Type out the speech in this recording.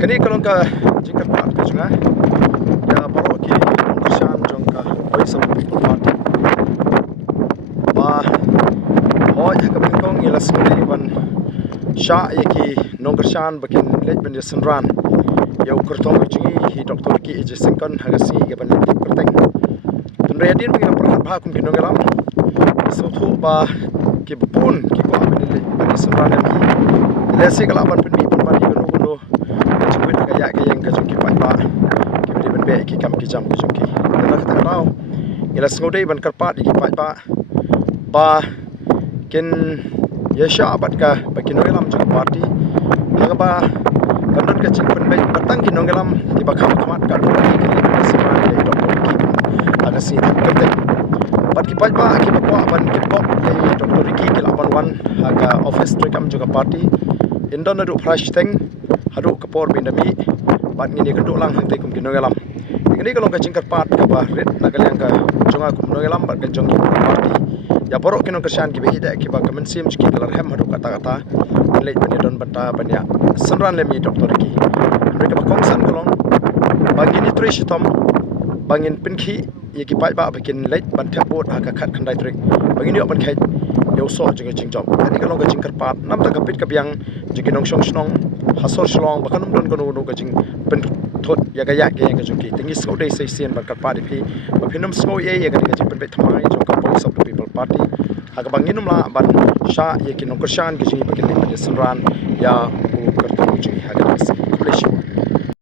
Kini kalau ka jika part ke juga ya baru ki nongkyrshan jongka voice of people party ba hoi ka bingkong ila suri ban sha yaki nongkyrshan bakin lej ban senran ya kyrteng jingi hi doktor ki je singkon hagasi ga ban kyrteng tun redin bagi perkat ba kum kinongelam so thu ba ki bupun ki ko ban senran ki lesi kala ban pen bi ban ban ki no ya yang kajung ki pai ba ki beri ben be ki kam ki jam kajung ki na kata tau ila sngodei ban Kyrpad ki pai ba kin yesha abat ka bakin nongelam jung party aga ba kandon ka cing pen be batang ki nongelam ti ba kham khamat ka do ki semua ki doktor ki aga si kyrteng bat ki pai ba ki ba kwa ban ki kok ki doktor ki laban wan aga office trekam jung party indon adu fresh thing hadu kapor bindami bat ngini kenduk lang hang kum kinongelam ini kalau kacing Kyrpad ka ba red nagalang ka jonga kum nongelam bat kajong ki party ya borok nongkyrshan ki be ida ki ba kemensim ki kalar hem hadu kata lej benedon bata banya senran lemi doktor ki mereka ba kongsan kolong bangin itri shitom bangin pinki ye ki pai ba bakin lej ban thapot ha ka khat khandai trik bangin yo ban khai yo so jing jong ini kalau kacing Kyrpad nam ta kapit kabyang jing nongshong snong hasor shlong bakanum don kono no kajing pen thot ya ga ya ge ga jong ki tingi sko dei sei sien ban Kyrpad ki ba phinum sko ye ga kajing pen be thamai jong ka voice of the people party aga banginum la ban sha ye ki nongkyrshan ki jing bakin senran ya u kyrteng jing ha ga